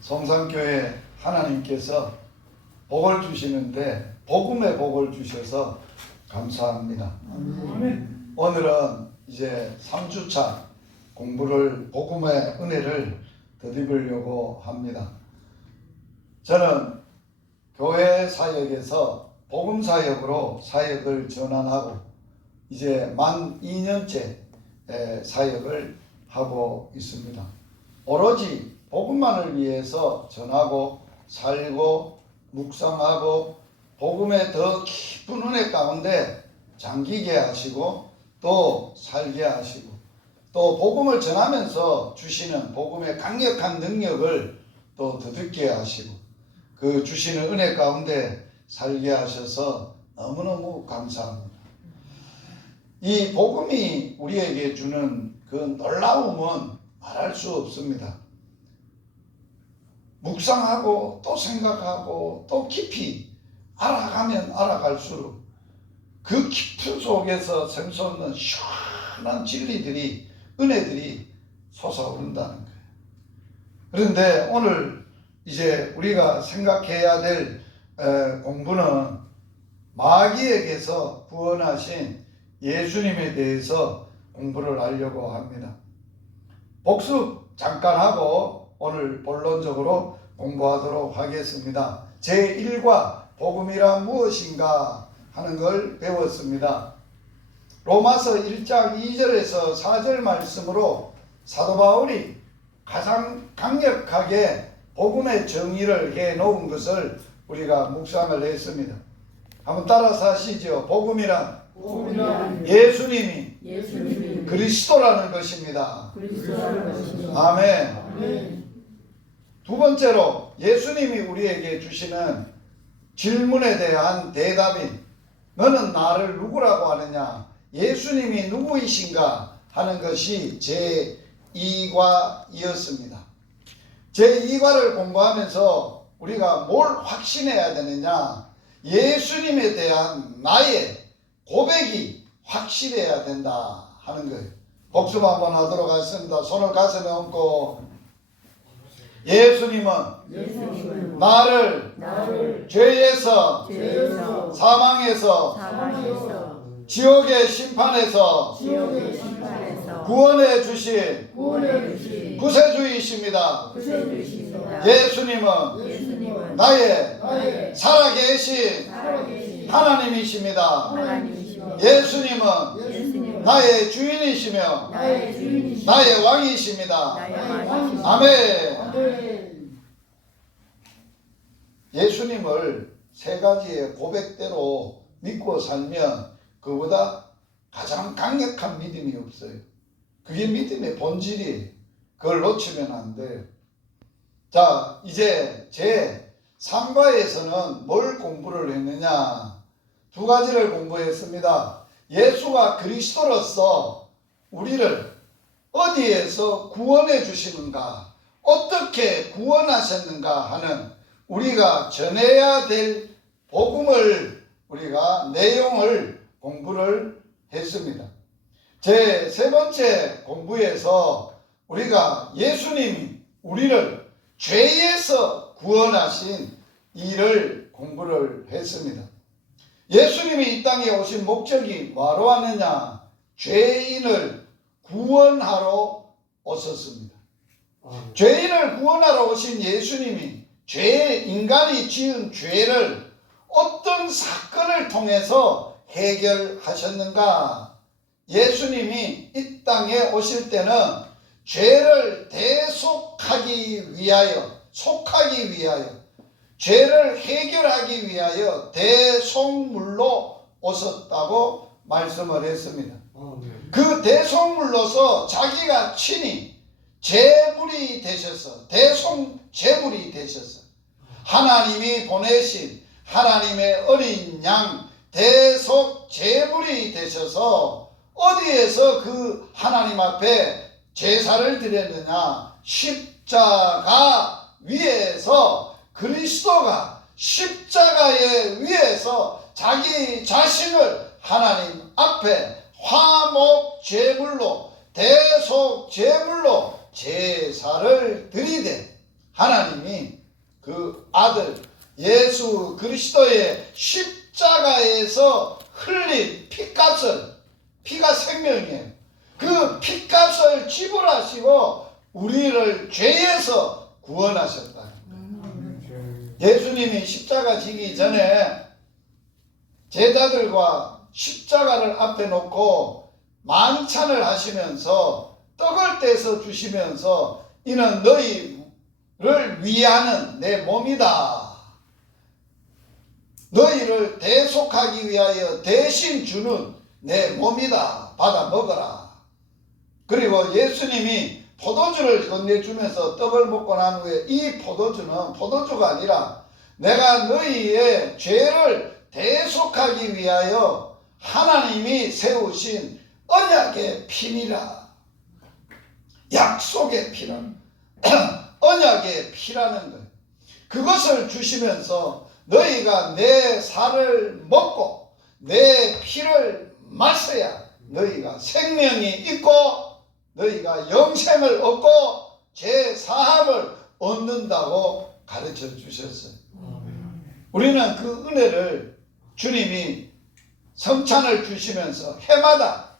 성산교회 하나님께서 복을 주시는데 복음의 복을 주셔서 감사합니다. 오늘은 이제 3주차 공부를 복음의 은혜를 덧입으려고 합니다. 저는 교회 사역에서 복음 사역으로 사역을 전환하고 이제 만 2년째 사역을 하고 있습니다. 오로지 복음만을 위해서 전하고 살고 묵상하고 복음의 더 깊은 은혜 가운데 잠기게 하시고 또 살게 하시고 또 복음을 전하면서 주시는 복음의 강력한 능력을 또 더듬게 하시고 그 주시는 은혜 가운데 살게 하셔서 너무너무 감사합니다. 이 복음이 우리에게 주는 그 놀라움은 말할 수 없습니다. 묵상하고 또 생각하고 또 깊이 알아가면 알아갈수록 그 깊은 속에서 샘솟는 시원한 진리들이 은혜들이 솟아오른다는 거예요. 그런데 오늘 이제 우리가 생각해야 될 공부는 마귀에게서 구원하신 예수님에 대해서 공부를 하려고 합니다. 복습 잠깐 하고 오늘 본론적으로 공부하도록 하겠습니다. 제1과 복음이란 무엇인가 하는 걸 배웠습니다. 로마서 1장 2절에서 4절 말씀으로 사도 바울이 가장 강력하게 복음의 정의를 해 놓은 것을 우리가 묵상을 했습니다. 한번 따라서 하시죠. 복음이란 예수님이 그리스도라는 것입니다. 아멘. 두 번째로 예수님이 우리에게 주시는 질문에 대한 대답인 너는 나를 누구라고 하느냐, 예수님이 누구이신가 하는 것이 제2과이었습니다. 제2과를 공부하면서 우리가 뭘 확신해야 되느냐, 예수님에 대한 나의 고백이 확실해야 된다 하는 거예요. 복습 한번 하도록 하겠습니다. 손을 가슴에 얹고 예수님은 나를 죄에서 사망에서 지옥의 심판에서 구원해 주신 구세주이십니다. 예수님은 나의 살아계신 하나님이십니다. 예수님은 나의 주인이시며 나의 왕이십니다. 아멘. 예수님을 세 가지의 고백대로 믿고 살면 그보다 가장 강력한 믿음이 없어요. 그게 믿음의 본질이에요. 그걸 놓치면 안 돼요. 자, 이제 제 3과에서는 뭘 공부를 했느냐? 두 가지를 공부했습니다. 예수가 그리스도로서 우리를 어디에서 구원해 주시는가, 어떻게 구원하셨는가 하는 우리가 전해야 될 복음을 우리가 내용을 공부를 했습니다. 제 세 번째 공부에서 우리가 예수님이 우리를 죄에서 구원하신 일을 공부를 했습니다. 예수님이 이 땅에 오신 목적이 뭐로 하느냐? 죄인을 구원하러 오셨습니다. 죄인을 구원하러 오신 예수님이 인간이 지은 죄를 어떤 사건을 통해서 해결하셨는가? 예수님이 이 땅에 오실 때는 죄를 속하기 위하여 죄를 해결하기 위하여 대속물로 오셨다고 말씀을 했습니다. 그 대속물로서 자기가 친히 제물이 되셔서 대속제물이 되셔서 하나님이 보내신 하나님의 어린 양 대속제물이 되셔서 어디에서 그 하나님 앞에 제사를 드렸느냐? 십자가 위에서 그리스도가 십자가에 위에서 자기 자신을 하나님 앞에 화목 제물로 대속 제물로 제사를 드리되 하나님이 그 아들 예수 그리스도의 십자가에서 흘린 피값을, 피가 생명이에요. 그 피값을 지불하시고 우리를 죄에서 구원하셨다. 예수님이 십자가 지기 전에 제자들과 십자가를 앞에 놓고 만찬을 하시면서 떡을 떼서 주시면서 이는 너희를 위하는 내 몸이다. 너희를 대속하기 위하여 대신 주는 내 몸이다. 받아 먹어라. 그리고 예수님이 포도주를 건네주면서 떡을 먹고 난 후에 이 포도주는 포도주가 아니라 내가 너희의 죄를 대속하기 위하여 하나님이 세우신 언약의 피니라. 약속의 피라는 언약의 피라는 거예요. 그것을 주시면서 너희가 내 살을 먹고 내 피를 마셔야 너희가 생명이 있고 너희가 영생을 얻고 죄 사함을 얻는다고 가르쳐 주셨어요. 우리는 그 은혜를 주님이 성찬을 주시면서 해마다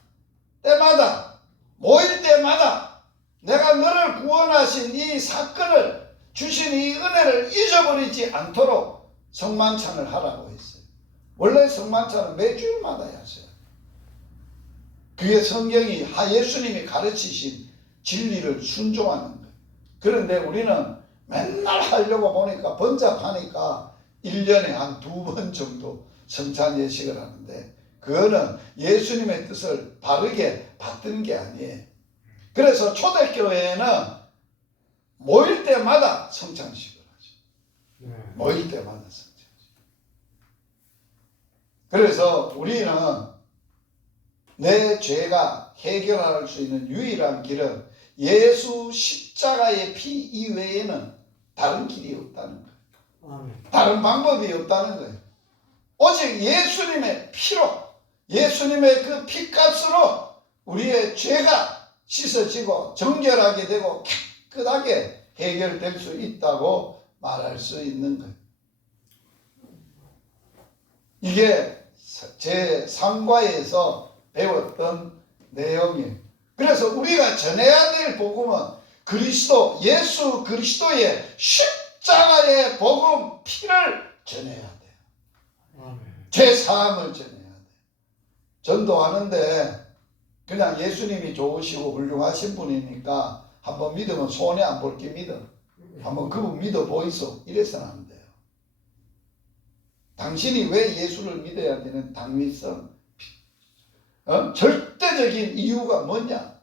때마다 모일 때마다 내가 너를 구원하신 이 사건을 주신 이 은혜를 잊어버리지 않도록 성만찬을 하라고 했어요. 원래 성만찬은 매주일마다 했어요. 그게 성경이 예수님이 가르치신 진리를 순종하는 거예요. 그런데 우리는 맨날 하려고 보니까 번잡하니까 1년에 한 2번 정도 성찬 예식을 하는데 그거는 예수님의 뜻을 바르게 받든 게 아니에요. 그래서 초대교회에는 모일 때마다 성찬식을 하죠. 모일 때마다 성찬식. 그래서 우리는 내 죄가 해결할 수 있는 유일한 길은 예수 십자가의 피 이외에는 다른 길이 없다는 거예요. 다른 방법이 없다는 거예요. 오직 예수님의 피로, 예수님의 그 피값으로 우리의 죄가 씻어지고 정결하게 되고 깨끗하게 해결될 수 있다고 말할 수 있는 거예요. 이게 제 3과에서 배웠던 내용이에요. 그래서 우리가 전해야 될 복음은 그리스도, 예수 그리스도의 십자가의 복음, 피를 전해야 돼요. 죄 사함을 전해야 돼요. 전도하는데 그냥 예수님이 좋으시고 훌륭하신 분이니까 한번 믿으면 손해 안 볼 게 믿어. 한번 그분 믿어 보이소. 이래서는 안 돼요. 당신이 왜 예수를 믿어야 되는 당위성, 절대적인 이유가 뭐냐?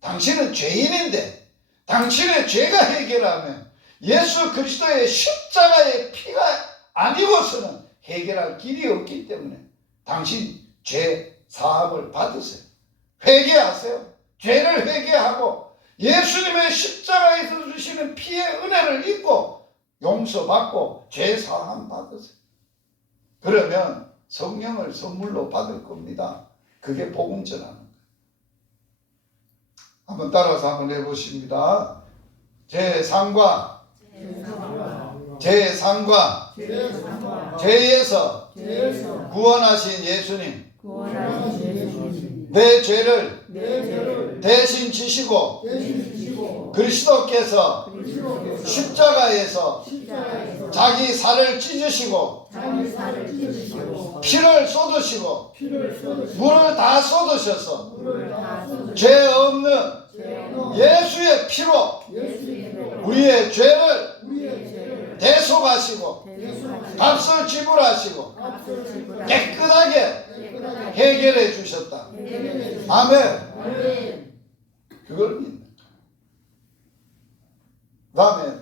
당신은 죄인인데 당신의 죄가 해결하면 예수 그리스도의 십자가의 피가 아니고서는 해결할 길이 없기 때문에 당신 죄 사함을 받으세요. 회개하세요. 죄를 회개하고 예수님의 십자가에서 주시는 피의 은혜를 입고 용서받고 죄 사함 받으세요. 그러면 성령을 선물로 받을 겁니다. 그게 복음 전하는 거예요. 한번 따라서 한번 해보십니다. 제3과 죄에서 구원하신 예수님, 내 죄를 대신 지시고 그리스도께서 십자가에서 자기 살을 찢으시고 피를 쏟으시고 물을 다 쏟으셔서 죄 없는 예수의 피로 우리의 죄를 대속하시고 값을 지불하시고 깨끗하게 해결해 주셨다. 아멘. 그걸 믿는 거예요. 그 다음에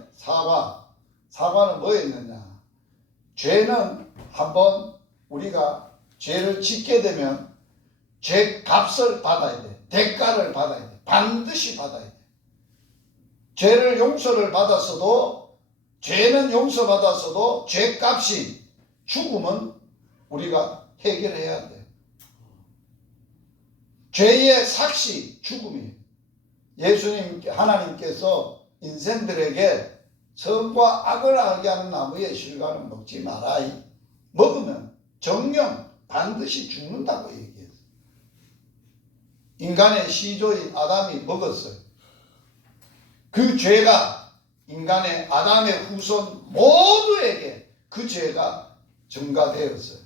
사과는 뭐였느냐? 죄는 한번 우리가 죄를 짓게 되면 죄 값을 받아야 돼. 대가를 받아야 돼. 반드시 받아야 돼. 죄를 용서를 받았어도, 죄는 용서받았어도 죄 값이 죽음은 우리가 해결해야 돼. 죄의 삭시 죽음이에요. 하나님께서 인생들에게 선과 악을 알게 하는 나무의 실과는 먹지 마라. 먹으면 정령 반드시 죽는다고 얘기했어요. 인간의 시조인 아담이 먹었어요. 그 죄가 인간의 아담의 후손 모두에게 그 죄가 증가되었어요.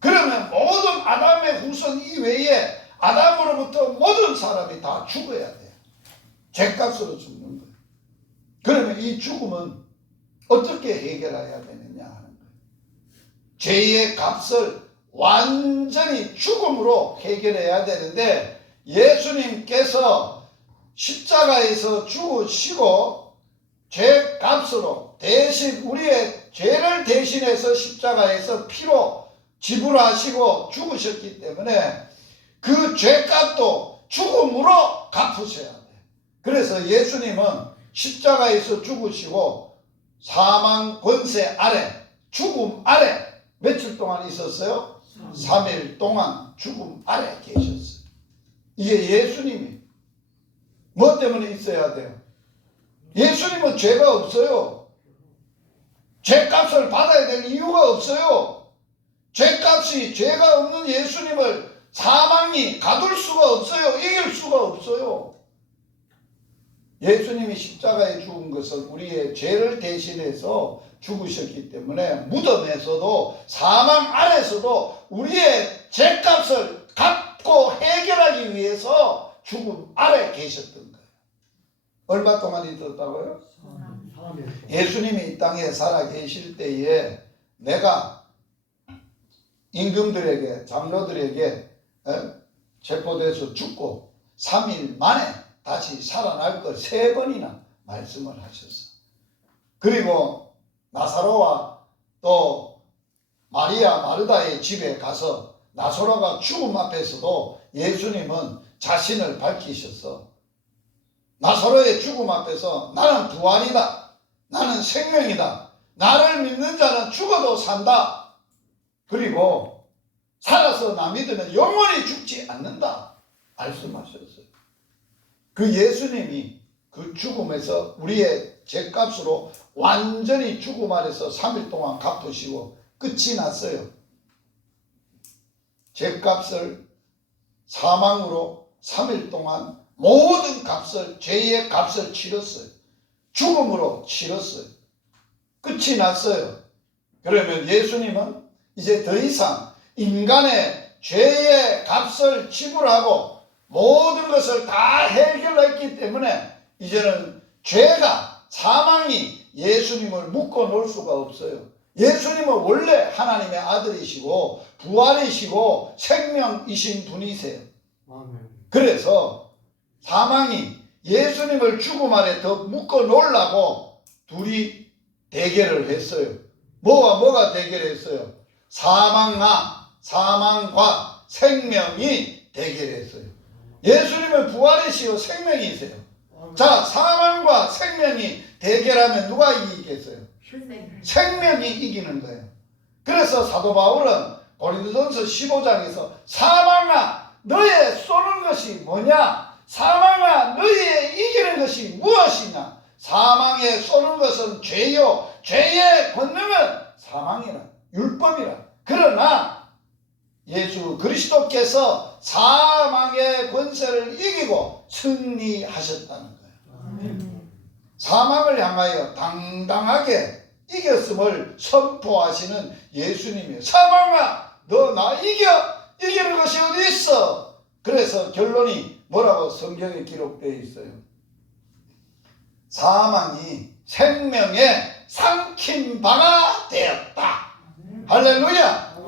그러면 모든 아담의 후손 이외에 아담으로부터 모든 사람이 다 죽어야 돼요. 죄값으로 죽는 거예요. 그러면 이 죽음은 어떻게 해결해야 되느냐 하는 거예요. 죄의 값을 완전히 죽음으로 해결해야 되는데 예수님께서 십자가에서 죽으시고 죄값으로 대신 우리의 죄를 대신해서 십자가에서 피로 지불하시고 죽으셨기 때문에 그 죄값도 죽음으로 갚으셔야 돼요. 그래서 예수님은 십자가에서 죽으시고 사망 권세 아래, 죽음 아래 며칠 동안 있었어요? 3일 동안 죽음 아래 계셨어요. 이게 예수님이 뭐 때문에 있어야 돼요? 예수님은 죄가 없어요. 죄값을 받아야 될 이유가 없어요. 죄가 없는 예수님을 사망이 가둘 수가 없어요. 이길 수가 없어요. 예수님이 십자가에 죽은 것은 우리의 죄를 대신해서 죽으셨기 때문에 무덤에서도 사망 안에서도 우리의 죄값을 갚고 해결하기 위해서 죽음 아래 계셨던 거예요. 얼마 동안 있었다고요? 예수님이 이 땅에 살아 계실 때에 내가 임금들에게 장로들에게 체포돼서 죽고 3일 만에 다시 살아날 걸 3번이나 말씀을 하셨어. 그리고 나사로와 또 마리아 마르다의 집에 가서 나사로가 죽음 앞에서도 예수님은 자신을 밝히셨어. 나사로의 죽음 앞에서 나는 부활이다. 나는 생명이다. 나를 믿는 자는 죽어도 산다. 그리고 살아서 나 믿으면 영원히 죽지 않는다. 말씀하셨어요. 그 예수님이 그 죽음에서 우리의 죄값으로 완전히 죽음 아래서 3일 동안 갚으시고 끝이 났어요. 죄값을 사망으로 3일 동안 모든 값을 죄의 값을 치렀어요. 죽음으로 치렀어요. 끝이 났어요. 그러면 예수님은 이제 더 이상 인간의 죄의 값을 지불하고 모든 것을 다 해결했기 때문에 이제는 죄가 사망이 예수님을 묶어 놓을 수가 없어요. 예수님은 원래 하나님의 아들이시고 부활이시고 생명이신 분이세요. 그래서 사망이 예수님을 죽음 아래 더 묶어 놓으려고 둘이 대결을 했어요. 뭐가 대결했어요? 사망과 생명이 대결했어요. 예수님은 부활이시고 생명이세요. 자, 사망과 생명이 대결하면 누가 이기겠어요? 생명이 이기는 거예요. 그래서 사도 바울은 고린도전서 15장에서 사망아 너의 쏘는 것이 뭐냐? 사망아 너의 이기는 것이 무엇이냐? 사망에 쏘는 것은 죄요. 죄의 권능은 사망이라 율법이라. 그러나 예수 그리스도께서 사망의 권세를 이기고 승리하셨다는 거예요. 사망을 향하여 당당하게 이겼음을 선포하시는 예수님이에요. 사망아 너 나 이기는 것이 어디 있어? 그래서 결론이 뭐라고 성경에 기록되어 있어요? 사망이 생명의 삼킨 바가 되었다. 할렐루야.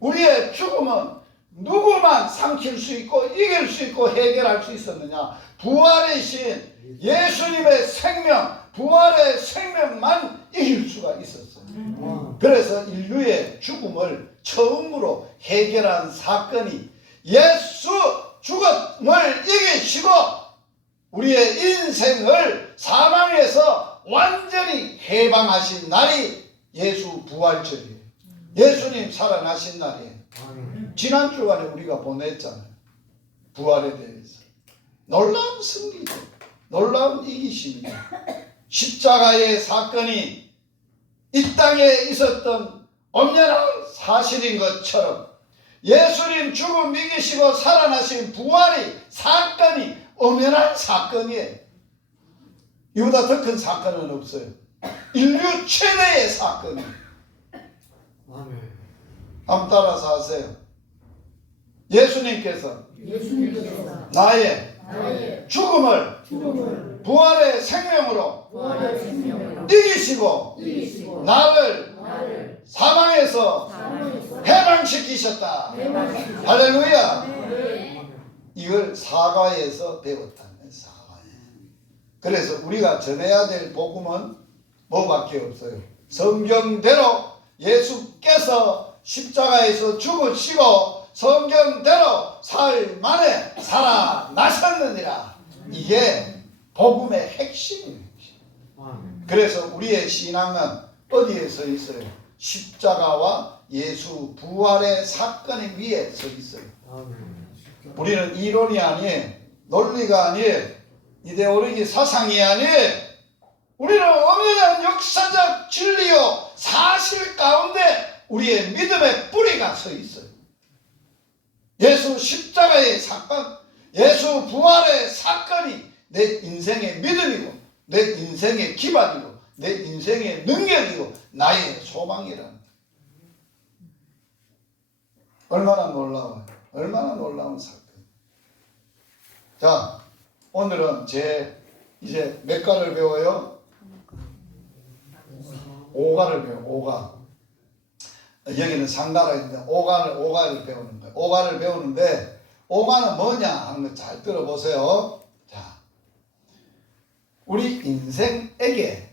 우리의 죽음은 누구만 삼킬 수 있고 이길 수 있고 해결할 수 있었느냐? 부활이신 예수님의 생명, 부활의 생명만 이길 수가 있었어요. 그래서 인류의 죽음을 처음으로 해결한 사건이 예수 죽음을 이기시고 우리의 인생을 사망에서 완전히 해방하신 날이 예수 부활절이에요. 예수님 살아나신 날이에요. 지난 주간에 우리가 보냈잖아요. 부활에 대해서. 놀라운 승리죠. 놀라운 이기심이죠. 십자가의 사건이 이 땅에 있었던 엄연한 사실인 것처럼 예수님 죽음 이기시고 살아나신 부활의 사건이 엄연한 사건이에요. 이보다 더 큰 사건은 없어요. 인류 최대의 사건이에요. 한번 따라서 하세요. 예수님께서 나의 죽음을 부활의 생명으로 이기시고 나를 사망에서 해방시키셨다. 할렐루야. 이걸 사가에서 배웠다는 사가에. 그래서 우리가 전해야 될 복음은 뭐밖에 없어요. 성경대로 예수께서 십자가에서 죽으시고 성경대로 사흘 만에 살아나셨느니라. 이게 복음의 핵심이에요. 그래서 우리의 신앙은 어디에 서 있어요? 십자가와 예수 부활의 사건 위에 서 있어요. 우리는 이론이 아니에요. 논리가 아니에요. 이데올로기 사상이 아니에요. 우리는 엄연한 역사적 진리요 사실 가운데 우리의 믿음의 뿌리가 서 있어요. 예수 십자가의 사건, 예수 부활의 사건이 내 인생의 믿음이고 내 인생의 기반이고 내 인생의 능력이고 나의 소망이라는 거예요. 얼마나 놀라워요. 얼마나 놀라운 사건. 자, 오늘은 이제 몇 가를 배워요? 5가를 배워요. 5가. 여기는 상가가 있는데 5가를 배우는 거예요. 5가를 배우는데 5가는 뭐냐 하는 거 잘 들어보세요. 자, 우리 인생에게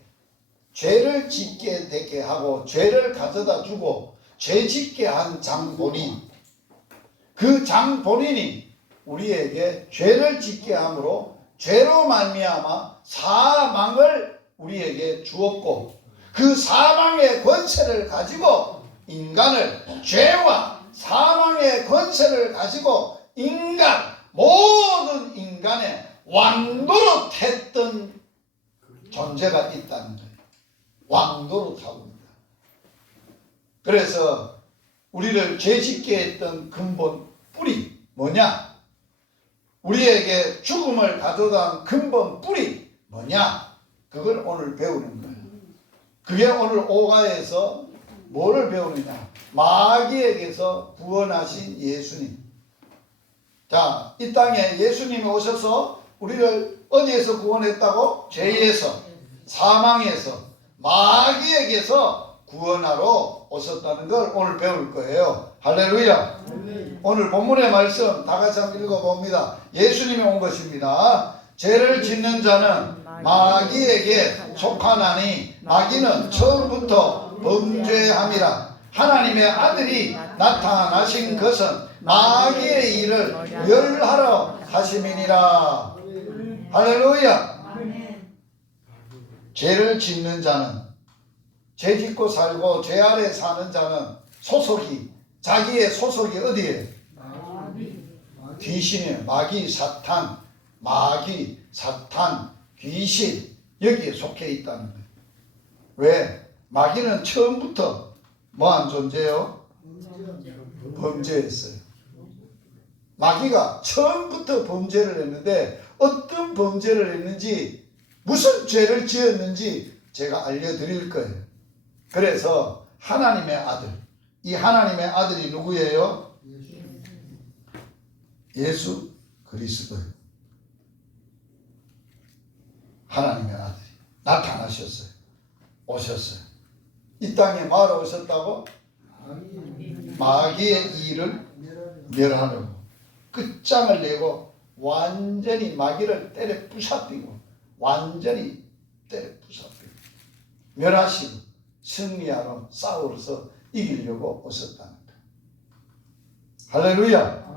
죄를 짓게 되게 하고 죄를 가져다 주고 죄 짓게 한 장본인, 그 장본인이 우리에게 죄를 짓게 함으로 죄로 말미암아 사망을 우리에게 주었고 그 사망의 권세를 가지고 인간을 죄와 사망의 권세를 가지고 모든 인간의 왕노릇 했던 존재가 있다는 거예요. 왕노릇하고 있다. 그래서 우리를 죄짓게 했던 근본 뿌리 뭐냐? 우리에게 죽음을 가져다 온 근본 뿌리 뭐냐? 그걸 오늘 배우는 거예요. 그게 오늘 5가에서 뭐를 배우느냐? 마귀에게서 구원하신 예수님. 자, 이 땅에 예수님이 오셔서 우리를 어디에서 구원했다고? 죄에서, 사망에서, 마귀에게서 구원하러 오셨다는 걸 오늘 배울 거예요. 할렐루야. 오늘 본문의 말씀 다 같이 한번 읽어봅니다. 예수님이 온 것입니다. 죄를 짓는 자는 마귀에게 속하나니 마귀는 처음부터 범죄함이라. 하나님의 아들이 나타나신 것은 마귀의 일을 멸하러 하심이니라. 할렐루야. 죄를 짓는 자는, 죄 짓고 살고 죄 아래 사는 자는 자기의 소속이 어디에? 귀신이에요. 마귀, 사탄, 귀신, 여기에 속해 있다는 거예요. 왜? 마귀는 처음부터 뭐한 존재요? 범죄했어요. 마귀가 처음부터 범죄를 했는데 어떤 범죄를 했는지, 무슨 죄를 지었는지 제가 알려드릴 거예요. 그래서 하나님의 아들, 이 하나님의 아들이 누구예요? 예수 그리스도예요. 하나님의 아들이 나타나셨어요. 오셨어요. 이 땅에 뭐하러 오셨다고? 마귀의 일을 멸하려고 끝장을 내고 완전히 마귀를 때려 부셔뜨리고 완전히 때려 부셔뜨리고 멸하시고 승리하러 싸우러서 이기려고 오셨다는 거예요. 할렐루야.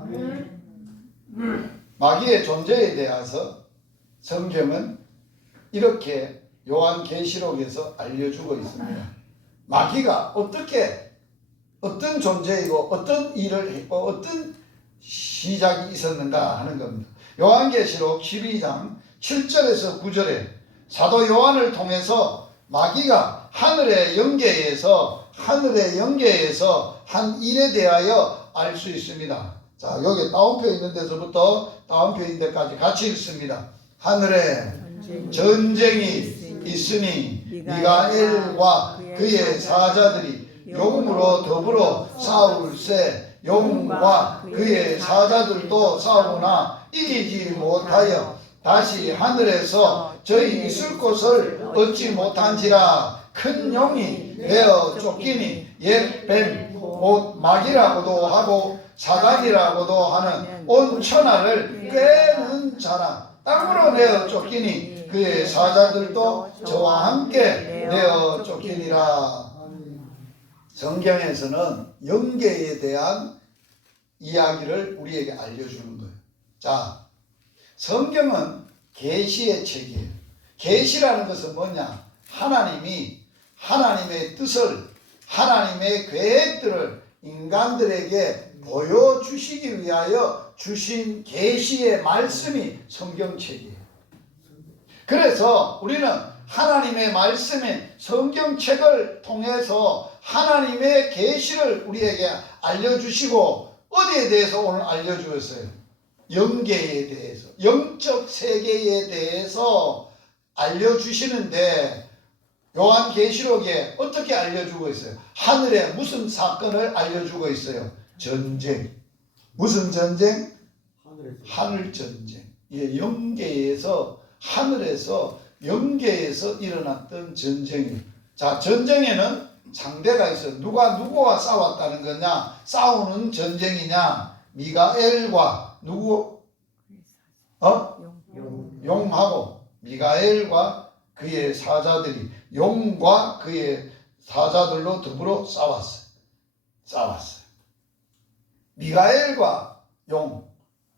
마귀의 존재에 대해서 성경은 이렇게 요한계시록에서 알려주고 있습니다. 마귀가 어떤 존재이고 어떤 일을 했고 어떤 시작이 있었는가 하는 겁니다. 요한계시록 12장 7절에서 9절에 사도 요한을 통해서 마귀가 하늘의 영계에서 한 일에 대하여 알 수 있습니다. 자, 여기 따옴표 있는 데서부터 따옴표 있는 데까지 같이 읽습니다. 하늘에 전쟁이 있으니 미가엘과 그의 사자들이 용으로 더불어 싸울세 용과 그의 사자들도 싸우나 이기지 못하여 다시 하늘에서 저희 있을 곳을 얻지 못한지라 큰 용이 내어 쫓기니 옛 뱀 곧 마귀라고도 하고 사단이라고도 하는 온 천하를 꿰는 자라 땅으로 내어 쫓기니 그의 사자들도 저와 함께 내어 쫓기니라. 성경에서는 영계에 대한 이야기를 우리에게 알려주는 거예요. 자, 성경은 계시의 책이에요. 계시라는 것은 뭐냐? 하나님의 뜻을, 하나님의 계획들을 인간들에게 보여주시기 위하여 주신 계시의 말씀이 성경책이에요. 그래서 우리는 하나님의 말씀인 성경책을 통해서 하나님의 계시를 우리에게 알려주시고 어디에 대해서 오늘 알려주었어요? 영계에 대해서, 영적 세계에 대해서 알려주시는데 요한계시록에 어떻게 알려주고 있어요? 하늘에 무슨 사건을 알려주고 있어요? 전쟁. 무슨 전쟁? 하늘 전쟁. 예, 영계에서, 하늘에서, 영계에서 일어났던 전쟁이에요. 자, 전쟁에는 상대가 있어요. 누가 누구와 싸웠다는 거냐? 싸우는 전쟁이냐? 미가엘과 누구? 용하고 미가엘과 그의 사자들이 용과 그의 사자들로 더불어 싸웠어요. 미가엘과 용.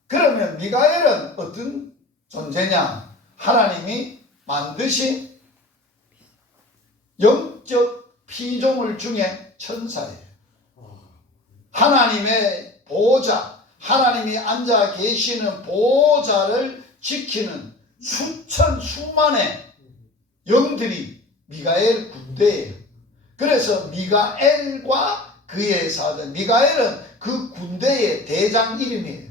그러면 미가엘은 어떤 존재냐? 하나님이 만드신 영적 피조물 중에 천사예요. 하나님의 보호자, 하나님이 앉아 계시는 보호자를 지키는 수만의 영들이 미가엘 군대예요. 그래서 미가엘과 그의 사자, 미가엘은 그 군대의 대장 이름이에요.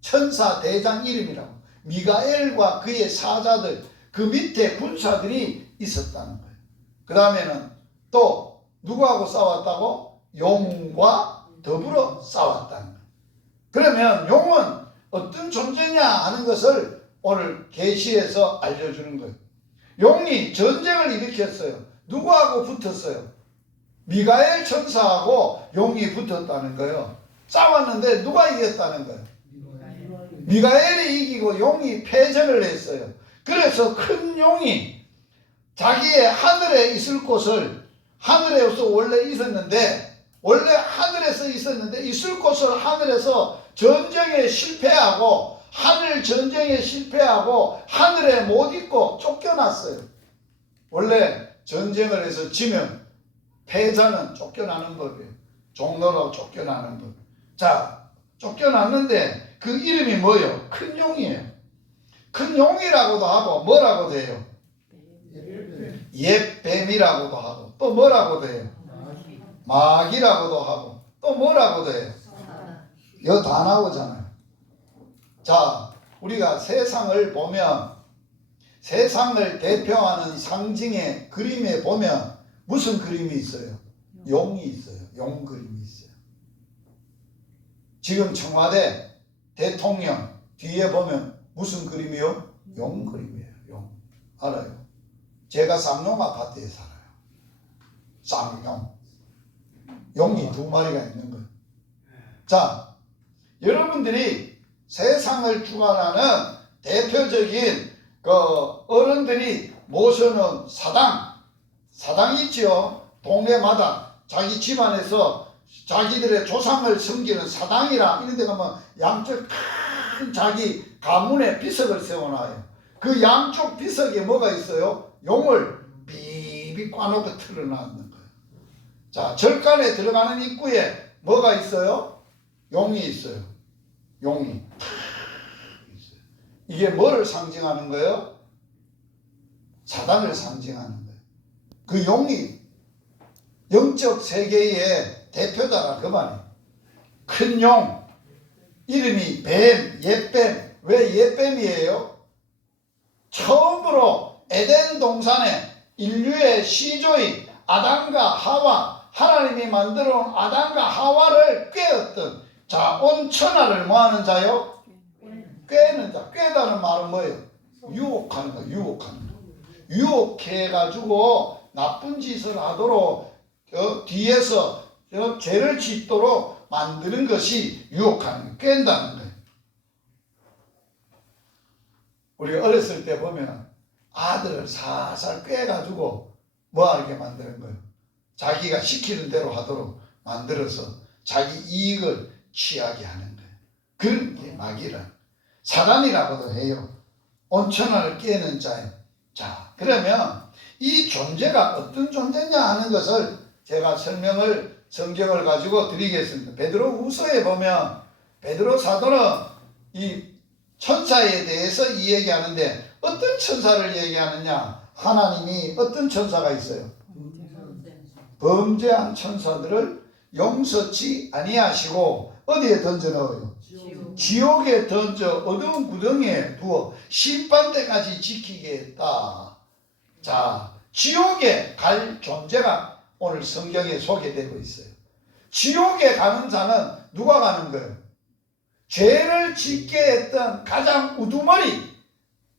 천사 대장 이름이라고. 미가엘과 그의 사자들, 그 밑에 군사들이 있었다는 거예요. 그 다음에는 또 누구하고 싸웠다고? 용과 더불어 싸웠다는 거예요. 그러면 용은 어떤 존재냐 하는 것을 오늘 계시에서 알려주는 거예요. 용이 전쟁을 일으켰어요. 누구하고 붙었어요? 미가엘 천사하고 용이 붙었다는 거예요. 싸웠는데 누가 이겼다는 거예요? 미가엘이 이기고 용이 패전을 했어요. 그래서 큰 용이 자기의 하늘에 있을 곳을, 하늘에서 원래 하늘에서 있었는데 있을 곳을 하늘에서 전쟁에 실패하고 하늘 전쟁에 실패하고 하늘에 못 있고 쫓겨났어요. 원래 전쟁을 해서 지면 패자는 쫓겨나는 법이에요. 종로로 쫓겨나는 법. 자, 쫓겨났는데 그 이름이 뭐예요? 큰 용이에요. 큰 용이라고도 하고 뭐라고도 해요? 옛뱀이라고도 하고 또 뭐라고도 해요? 마귀라고도 하고 또 뭐라고도 해요? 이거 다 나오잖아요. 자, 우리가 세상을 보면 세상을 대표하는 상징의 그림에 보면 무슨 그림이 있어요? 용이 있어요. 용 그림이 있어요. 지금 청와대 대통령 뒤에 보면 무슨 그림이요? 용 그림이에요. 용. 알아요? 제가 쌍용 아파트에 살아요. 쌍용. 용이 2마리가 있는 거예요. 자, 여러분들이 세상을 주관하는 대표적인 그 어른들이 모셔놓은 사당이 있죠. 동네마다 자기 집안에서 자기들의 조상을 섬기는 사당이라 이런 데 가면 양쪽 큰 자기 가문의 비석을 세워놔요. 그 양쪽 비석에 뭐가 있어요? 용을 비비 꽈놓고 틀어놨는 거예요. 자, 절간에 들어가는 입구에 뭐가 있어요? 용이 있어요. 용이 있어요. 이게 뭐를 상징하는 거예요? 사단을 상징하는 거예요. 그 용이 영적 세계의 대표다라 그 말이에요. 큰 용, 이름이 뱀, 옛뱀. 왜 옛뱀이에요? 처음으로 에덴 동산에 인류의 시조인 아담과 하와, 하나님이 만들어 온 아담과 하와를 꿰었던, 자, 온 천하를 뭐하는 자요? 꿰는 자. 꿰다는 말은 뭐예요? 유혹하는 거, 유혹하는 거. 유혹해가지고 나쁜 짓을 하도록 뒤에서 죄를 짓도록 만드는 것이 유혹하는 거, 깬다는 거예요. 우리가 어렸을 때 보면 아들을 살살 꿰가지고 뭐하게 만드는 거예요? 자기가 시키는 대로 하도록 만들어서 자기 이익을 취하게 하는 거예요. 그런 게 마귀라. 사단이라고도 해요. 온 천하를 깨는 자예요. 자, 그러면 이 존재가 어떤 존재냐 하는 것을 제가 성경을 가지고 드리겠습니다. 베드로후서에 보면 베드로 사도는 이 천사에 대해서 이 얘기하는데 어떤 천사를 얘기하느냐? 하나님이 어떤 천사가 있어요? 범죄한 천사들을 용서치 아니하시고 어디에 던져 넣어요? 지옥에 던져 어두운 구덩이에 두어 심판 때까지 지키게 했다. 자, 지옥에 갈 존재가 오늘 성경에 소개되고 있어요. 지옥에 가는 자는 누가 가는 거예요? 죄를 짓게 했던 가장 우두머리,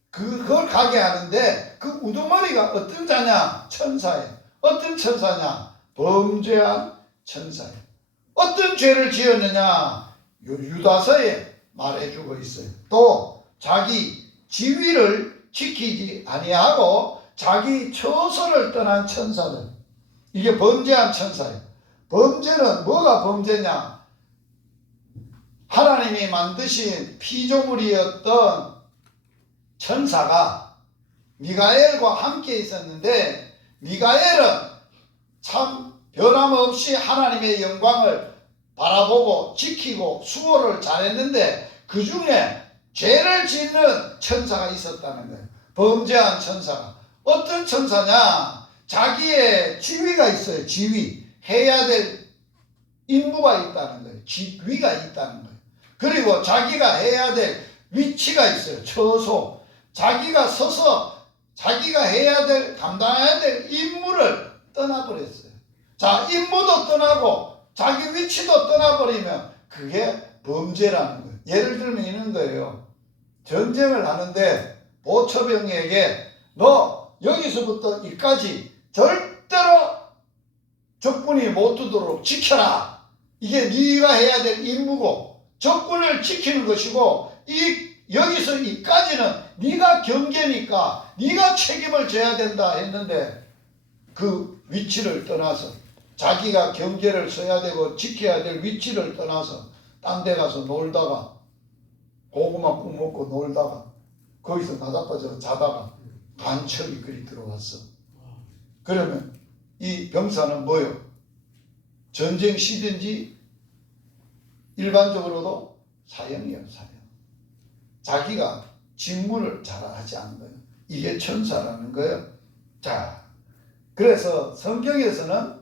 그걸 가게 하는데 그 우두머리가 어떤 자냐? 천사예요. 어떤 천사냐? 범죄한 천사예요. 어떤 죄를 지었느냐? 유다서에 말해주고 있어요. 또 자기 지위를 지키지 아니하고 자기 처소를 떠난 천사들, 이게 범죄한 천사예요. 범죄는 뭐가 범죄냐? 하나님이 만드신 피조물이었던 천사가 미가엘과 함께 있었는데 미가엘은 참 변함없이 하나님의 영광을 바라보고 지키고 수호를 잘했는데 그 중에 죄를 짓는 천사가 있었다는 거예요. 범죄한 천사가. 어떤 천사냐? 자기의 지위가 있어요. 지위. 해야 될 임무가 있다는 거예요. 직위가 있다는 거예요. 그리고 자기가 해야 될 위치가 있어요. 처소. 자기가 서서 자기가 해야 될, 감당해야 될 임무를 떠나버렸어요. 자, 임무도 떠나고 자기 위치도 떠나버리면 그게 범죄라는 거예요. 예를 들면 이런 거예요. 전쟁을 하는데 보초병에게 너 여기서부터 여기까지 절대로 적군이 못 두도록 지켜라. 이게 네가 해야 될 임무고 적군을 지키는 것이고 여기서 이까지는 네가 경계니까 네가 책임을 져야 된다 했는데 그 위치를 떠나서 자기가 경계를 서야 되고 지켜야 될 위치를 떠나서 딴 데 가서 놀다가 고구마 국 먹고 놀다가 거기서 나자빠져 자다가 간첩이 그리 들어왔어. 그러면 이 병사는 뭐요? 전쟁 시든지 일반적으로도 사형이에요. 사형. 자기가 직무를 잘 하지 않는 거예요. 이게 천사라는 거예요. 자, 그래서 성경에서는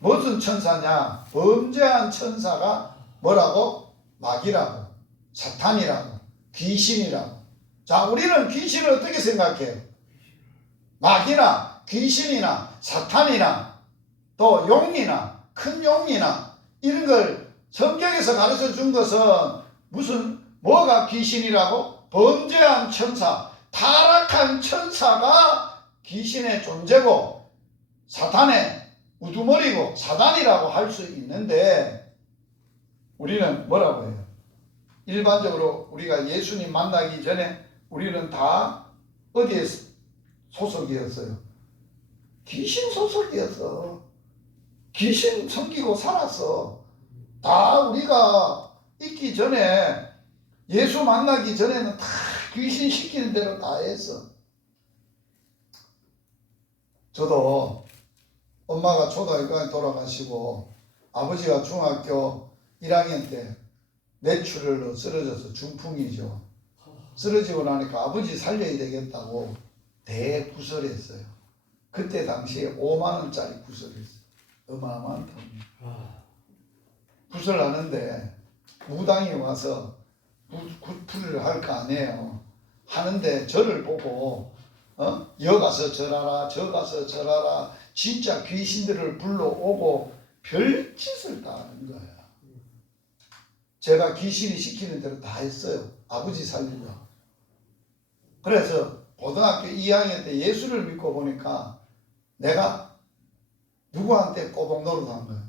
무슨 천사냐? 범죄한 천사가 뭐라고? 마귀라고, 사탄이라고, 귀신이라고. 자, 우리는 귀신을 어떻게 생각해요? 마귀나 귀신이나 사탄이나 또 용이나 큰 용이나 이런 걸 성경에서 가르쳐 준 것은 무슨 뭐가 귀신이라고? 범죄한 천사, 타락한 천사가 귀신의 존재고 사탄의 우두머리고 사단이라고 할 수 있는데 우리는 뭐라고 해요? 일반적으로 우리가 예수님 만나기 전에 우리는 다 어디에 소속이었어요? 귀신 소속이었어. 귀신 섬기고 살았어. 다 우리가 있기 전에 예수 만나기 전에는 다 귀신 시키는 대로 다 했어. 저도 엄마가 초등학교에 돌아가시고 아버지가 중학교 1학년 때 뇌출혈로 쓰러져서 중풍이죠. 쓰러지고 나니까 아버지 살려야 되겠다고 대구설했어요. 그때 당시에 5만 원짜리 구설했어요. 어마어마한 돈이에요. 구설하는데 무당이 와서 구풀을 할 거 아니에요. 하는데 저를 보고 여 가서 절하라 저 가서 절하라 진짜 귀신들을 불러오고 별짓을 다 하는 거예요. 제가 귀신이 시키는 대로 다 했어요. 아버지 살리려. 그래서 고등학교 2학년 때 예수를 믿고 보니까 내가 누구한테 꼬박 노릇한 거예요.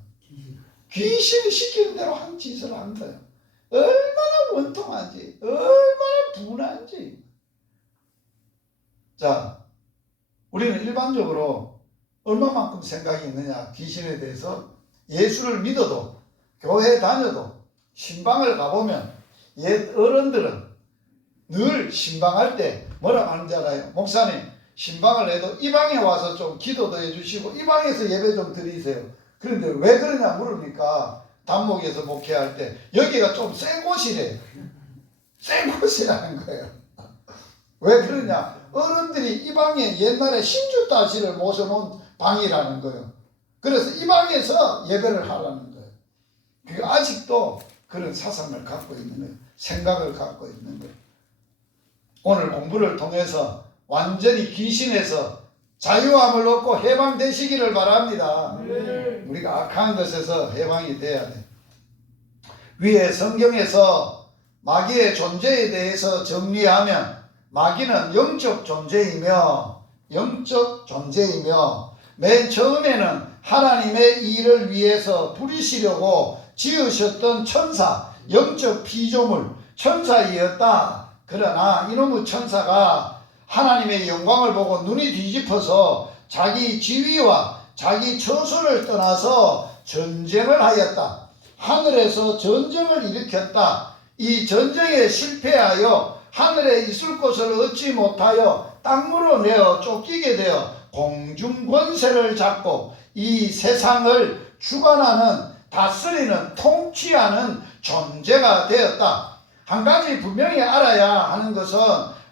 귀신이 시키는 대로 한 짓을 한 거예요. 얼마나 원통한지, 얼마나 분한지. 자, 우리는 일반적으로 얼마만큼 생각이 있느냐, 귀신에 대해서. 예수를 믿어도, 교회 다녀도, 신방을 가보면 옛 어른들은 늘 신방할 때 뭐라고 하는지 알아요? 목사님, 신방을 해도 이 방에 와서 좀 기도도 해주시고 이 방에서 예배 좀 드리세요. 그런데 왜 그러냐 물으니까 단목에서 목회할 때 여기가 좀 센 곳이래. 센 곳이라는 거예요. 왜 그러냐? 어른들이 이 방에 옛날에 신주다시를 모셔놓은 방이라는 거예요. 그래서 이 방에서 예배를 하라는 거예요. 그러니까 아직도 그런 사상을 갖고 있는 거예요. 생각을 갖고 있는 거예요. 오늘 공부를 통해서 완전히 귀신에서 자유함을 얻고 해방되시기를 바랍니다. 우리가 악한 것에서 해방이 돼야 돼. 위에 성경에서 마귀의 존재에 대해서 정리하면 마귀는 영적 존재이며 맨 처음에는 하나님의 일을 위해서 부리시려고 지으셨던 천사, 영적 피조물, 천사이었다. 그러나 이놈의 천사가 하나님의 영광을 보고 눈이 뒤집어서 자기 지위와 자기 처소를 떠나서 전쟁을 하였다. 하늘에서 전쟁을 일으켰다. 이 전쟁에 실패하여 하늘에 있을 곳을 얻지 못하여 땅으로 내어 쫓기게 되어 공중 권세를 잡고 이 세상을 주관하는, 다스리는, 통치하는 존재가 되었다. 한 가지 분명히 알아야 하는 것은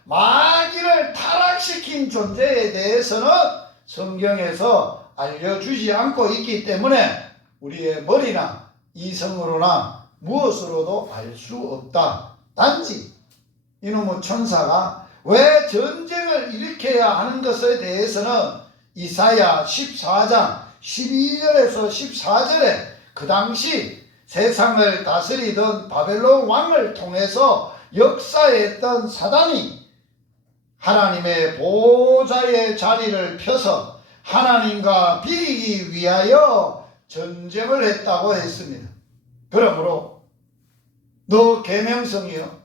마귀를 타락시킨 존재에 대해서는 성경에서 알려주지 않고 있기 때문에 우리의 머리나 이성으로나 무엇으로도 알 수 없다. 단지 이놈의 천사가 왜 전쟁을 일으켜야 하는 것에 대해서는 이사야 14장 12절에서 14절에 그 당시 세상을 다스리던 바벨론 왕을 통해서 역사했던 사단이 하나님의 보좌의 자리를 펴서 하나님과 비기기 위하여 전쟁을 했다고 했습니다. 그러므로 너 계명성이요,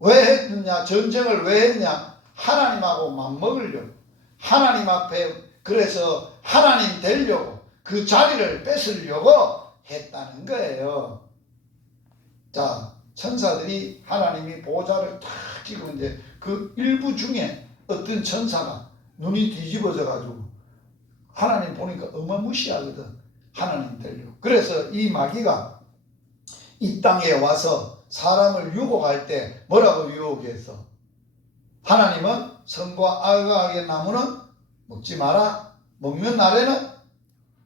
왜 했느냐? 전쟁을 왜 했냐? 하나님하고 맞먹으려고, 하나님 앞에, 그래서 하나님 되려고, 그 자리를 뺏으려고 했다는 거예요. 자, 천사들이 하나님이 보좌를 탁 지고 이제 그 일부 중에 어떤 천사가 눈이 뒤집어져 가지고 하나님 보니까 어마무시하거든. 하나님 되려고. 그래서 이 마귀가 이 땅에 와서 사람을 유혹할 때 뭐라고 유혹했어? 하나님은 선과 악의 나무는 먹지 마라. 먹는 날에는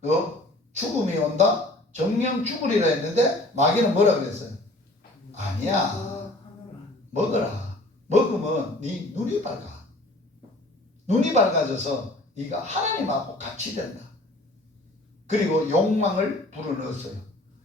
너 죽음이 온다. 정령 죽으리라 했는데 마귀는 뭐라고 했어요? 아니야. 먹어라. 먹으면 네 눈이 밝아. 눈이 밝아져서 네가 하나님하고 같이 된다. 그리고 욕망을 불어넣었어요.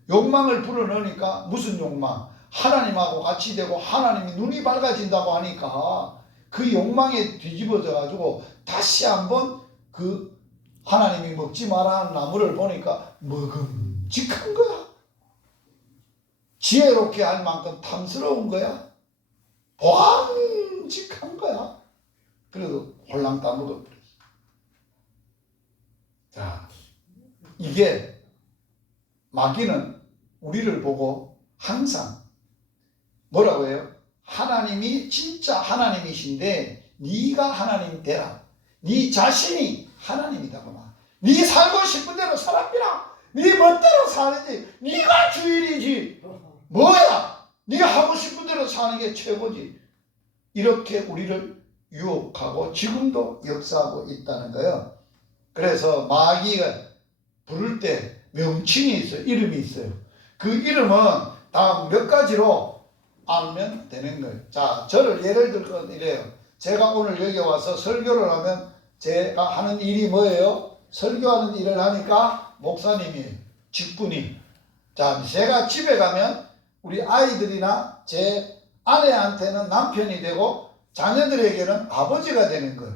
욕망을 불어넣으니까 무슨 욕망? 하나님하고 같이 되고 하나님이 눈이 밝아진다고 하니까 그 욕망에 뒤집어져 가지고 다시 한번 그 하나님이 먹지 마라 하는 나무를 보니까 먹음직한 거야. 지혜롭게 할 만큼 탐스러운 거야. 보암직한 거야. 그래도 홀랑 따먹어버렸어. 자, 이게 마귀는 우리를 보고 항상 뭐라고 해요? 하나님이 진짜 하나님이신데 네가 하나님 되라. 네 자신이 하나님이다고 말. 네 살고 싶은 대로 살아라. 네 멋대로 사는지. 네가 주인이지. 뭐야? 네가 하고 싶은 대로 사는 게 최고지. 이렇게 우리를 유혹하고 지금도 역사하고 있다는 거예요. 그래서 마귀가 부를 때 명칭이 있어요. 이름이 있어요. 그 이름은 다 몇 가지로 알면 되는 거예요. 자, 저를 예를 들건 이래요. 제가 오늘 여기 와서 설교를 하면 제가 하는 일이 뭐예요? 설교하는 일을 하니까 목사님이에요. 직분이. 자, 제가 집에 가면 우리 아이들이나 제 아내한테는 남편이 되고 자녀들에게는 아버지가 되는 거예요.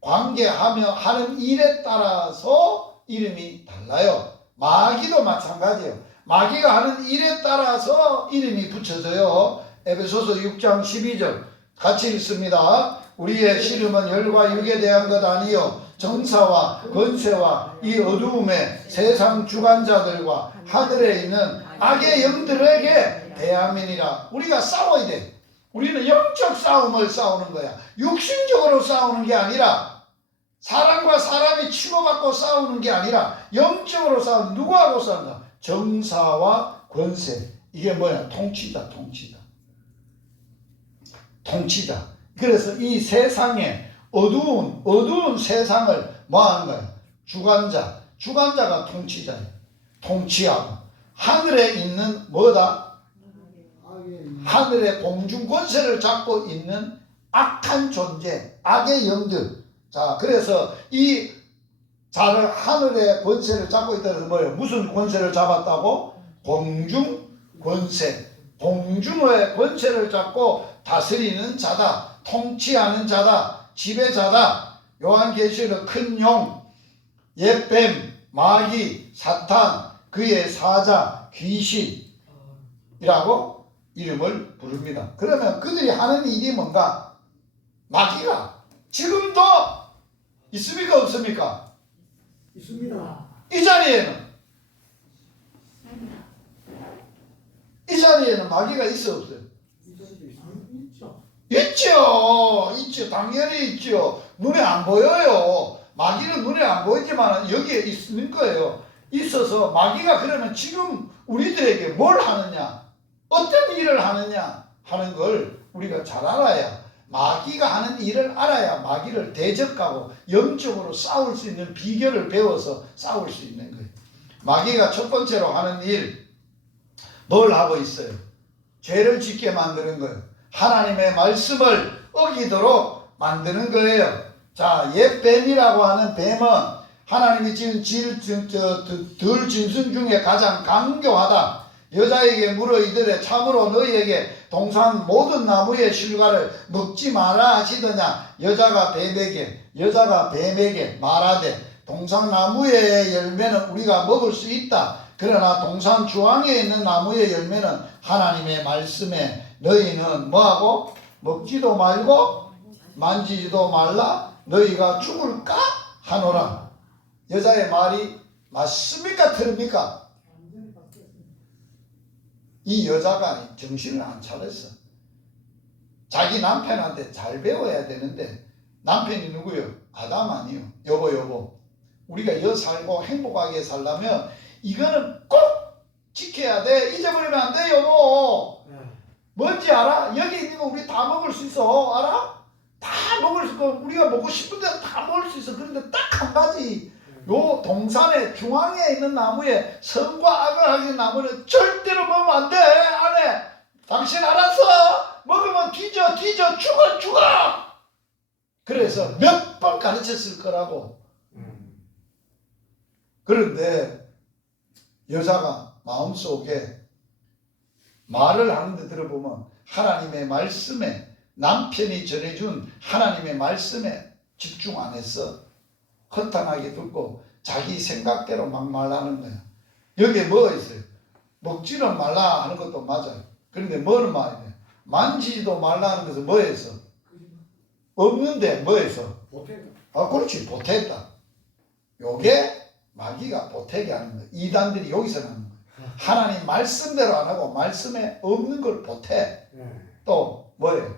관계하며 하는 일에 따라서 이름이 달라요. 마귀도 마찬가지예요. 마귀가 하는 일에 따라서 이름이 붙여져요. 에베소서 6장 12절 같이 읽습니다. 우리의 씨름은 혈과 육에 대한 것 아니요 정사와 권세와 이 어두움의 세상 주관자들과 하늘에 있는 악의 영들에게 대함이니라. 우리가 싸워야 돼. 우리는 영적 싸움을 싸우는 거야. 육신적으로 싸우는 게 아니라, 사람과 사람이 치고받고 싸우는 게 아니라 영적으로 싸우는, 누구하고 싸운다? 정사와 권세. 이게 뭐야? 통치다. 그래서 이 세상에 어두운 세상을 뭐 하는 거야? 주관자가 통치자예요. 통치하고 하늘에 있는 뭐다? 하늘의 공중 권세를 잡고 있는 악한 존재, 악의 영들. 자, 그래서 이 자를 하늘의 권세를 잡고 있다는 것은 뭐예요? 무슨 권세를 잡았다고? 공중 권세. 공중의 권세를 잡고 다스리는 자다. 통치하는 자다. 지배자다. 요한계시록 큰 용, 옛뱀, 마귀, 사탄, 그의 사자, 귀신이라고 이름을 부릅니다. 그러면 그들이 하는 일이 뭔가? 마귀가 지금도 있습니까? 없습니까? 있습니다. 이 자리에는 마귀가 있어 없어요? 있죠. 당연히 있죠. 눈에 안 보여요. 마귀는 눈에 안 보이지만 여기에 있는 거예요. 있어서 마귀가 그러면 지금 우리들에게 뭘 하느냐, 어떤 일을 하느냐 하는 걸 우리가 잘 알아야, 마귀가 하는 일을 알아야 마귀를 대적하고 영적으로 싸울 수 있는 비결을 배워서 싸울 수 있는 거예요. 마귀가 첫 번째로 하는 일, 뭘 하고 있어요? 죄를 짓게 만드는 거예요. 하나님의 말씀을 어기도록 만드는 거예요. 자, 옛뱀이라고 하는 뱀은 하나님이 지은 들 짐승 중에 가장 강교하다. 여자에게 물어 이르되 참으로 너희에게 동산 모든 나무의 실과를 먹지 마라 하시더냐. 여자가 뱀에게 말하되 동산 나무의 열매는 우리가 먹을 수 있다. 그러나 동산 주황에 있는 나무의 열매는 하나님의 말씀에 너희는 뭐하고? 먹지도 말고 만지지도 말라. 너희가 죽을까 하노라. 여자의 말이 맞습니까? 틀립니까? 이 여자가 정신을 안 차렸어. 자기 남편한테 잘 배워야 되는데, 남편이 누구요? 아담 아니요. 여보 우리가 여 살고 행복하게 살려면 이거는 꼭 지켜야 돼. 잊어버리면 안 돼. 여보 뭔지 알아? 여기 있는 거 우리 다 먹을 수 있어. 알아? 다 먹을 수 있고 우리가 먹고 싶은 대로 다 먹을 수 있어. 그런데 딱 한 가지, 요 동산의 중앙에 있는 나무에 선과 악을 하는 나무는 절대로 먹으면 안 돼. 안 해. 당신 알았어? 먹으면 뒤져 죽어. 그래서 몇 번 가르쳤을 거라고. 그런데 여자가 마음속에 말을 하는데 들어보면 하나님의 말씀에, 남편이 전해준 하나님의 말씀에 집중 안 했어. 허탄하게 듣고 자기 생각대로 막 말하는 거야. 여기에 뭐가 있어요? 먹지는 말라 하는 것도 맞아요. 그런데 뭐는 말이냐? 만지지도 말라 하는 것은 뭐에서? 없는데 뭐에서? 아, 그렇지. 보태다. 요게 마귀가 보태게 하는 거예요. 이단들이 여기서 나는 거예요. 하나님 말씀대로 안 하고 말씀에 없는 걸 보태. 또 뭐예요?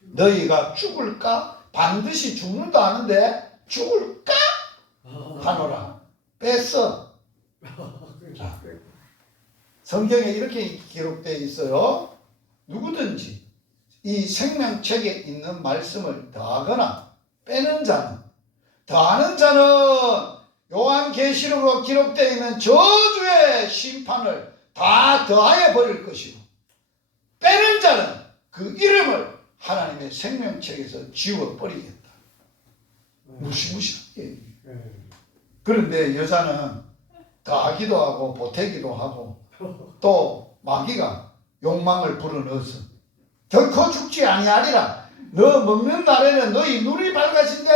너희가 죽을까? 반드시 죽는다 하는데 죽을까? 하노라. 뺐어. 자, 성경에 이렇게 기록되어 있어요. 누구든지 이 생명책에 있는 말씀을 더하거나 빼는 자는, 더하는 자는 요한계시록으로 기록되어 있는 저주의 심판을 다 더하여 버릴 것이고, 빼는 자는 그 이름을 하나님의 생명책에서 지워버리겠다. 무시무시하게. 그런데 여자는 더하기도 하고 보태기도 하고 또 마귀가 욕망을 불어넣어서 덜커 죽지 아니하리라. 너 먹는 날에는 너희 눈이 밝아진다.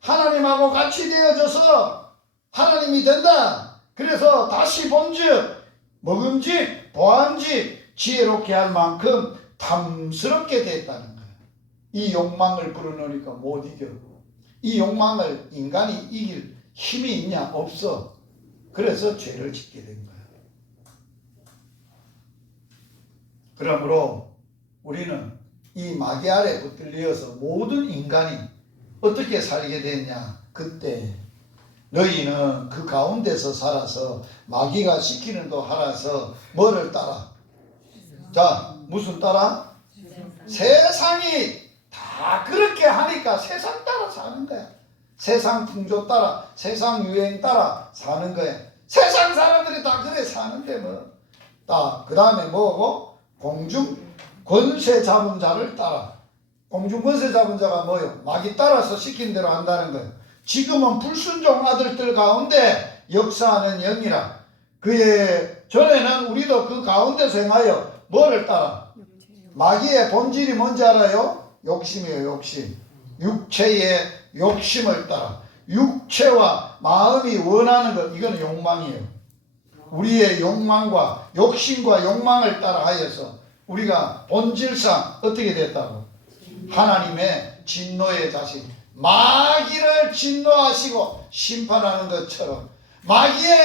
하나님하고 같이 되어져서 하나님이 된다. 그래서 다시 본즉 먹음직 보암직 지혜롭게 할 만큼 탐스럽게 됐다는 거예요. 이 욕망을 불어넣으니까 못 이겨. 이 욕망을 인간이 이길 힘이 있냐? 없어. 그래서 죄를 짓게 된 거예요. 그러므로 우리는 이 마귀 아래 붙들려서 모든 인간이 어떻게 살게 됐냐? 그때 너희는 그 가운데서 살아서 마귀가 시키는 도 하라서 뭐를 따라? 자, 무슨 따라? 세상이 다 그렇게 하니까 세상 따라 사는 거야. 세상 풍조 따라, 세상 유행 따라 사는 거야. 세상 사람들이 다 그래 사는데 뭐. 그 다음에 뭐고? 공중 권세 잡은 자를 따라. 공중 권세 잡은 자가 뭐요? 마귀 따라서 시킨 대로 한다는 거예요. 지금은 불순종 아들들 가운데 역사하는 영이라. 그의 전에는 우리도 그 가운데서 행하여 뭐를 따라? 마귀의 본질이 뭔지 알아요? 욕심이에요. 욕심. 육체의 욕심을 따라. 육체와 마음이 원하는 것, 이거는 욕망이에요. 우리의 욕망과 욕심과 욕망을 따라 하여서 우리가 본질상 어떻게 됐다고? 하나님의 진노의 자식, 마귀를 진노하시고 심판하는 것처럼 마귀의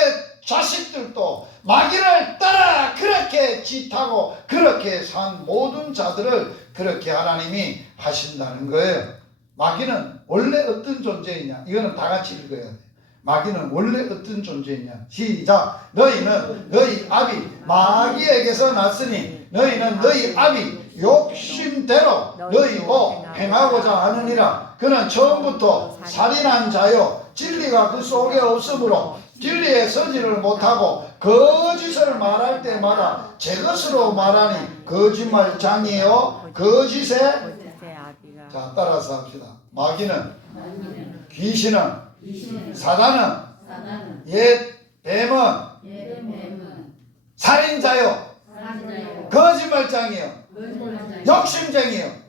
자식들도 마귀를 따라 그렇게 짓하고 그렇게 산 모든 자들을 그렇게 하나님이 하신다는 거예요. 마귀는 원래 어떤 존재이냐? 이거는 다 같이 읽어야 돼요. 마귀는 원래 어떤 존재이냐? 시작. 너희는 너희 아비 마귀에게서 났으니 너희는 너희 아비 욕심대로 너희고 행하고자 하느니라. 그는 처음부터 살인한 자요 진리가 그 속에 없으므로 진리에 서지를 못하고 거짓을 말할 때마다 제 것으로 말하니 거짓말장이요 거짓의 자 따라서 합시다. 마귀는 귀신은 사단은 옛 뱀은 살인자요 거짓말장이요 욕심쟁이요.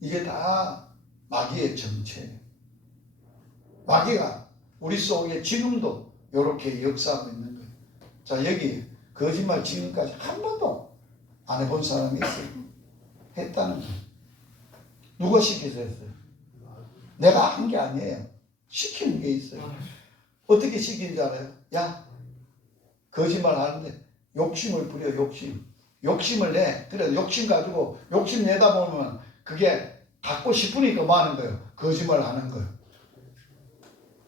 이게 다 마귀의 정체예요. 마귀가 우리 속에 지금도 이렇게 역사하고 있는 거예요. 자, 여기 거짓말 지금까지 한 번도 안 해본 사람이 있어요. 했다는 거예요. 누가 시켜서 했어요? 내가 한 게 아니에요. 시키는 게 있어요. 어떻게 시키는지 알아요? 야, 거짓말 하는데 욕심을 부려. 욕심을 내. 그래 욕심 가지고 욕심 내다 보면 그게 갖고 싶으니까 뭐 하는 거예요? 거짓말 하는 거예요.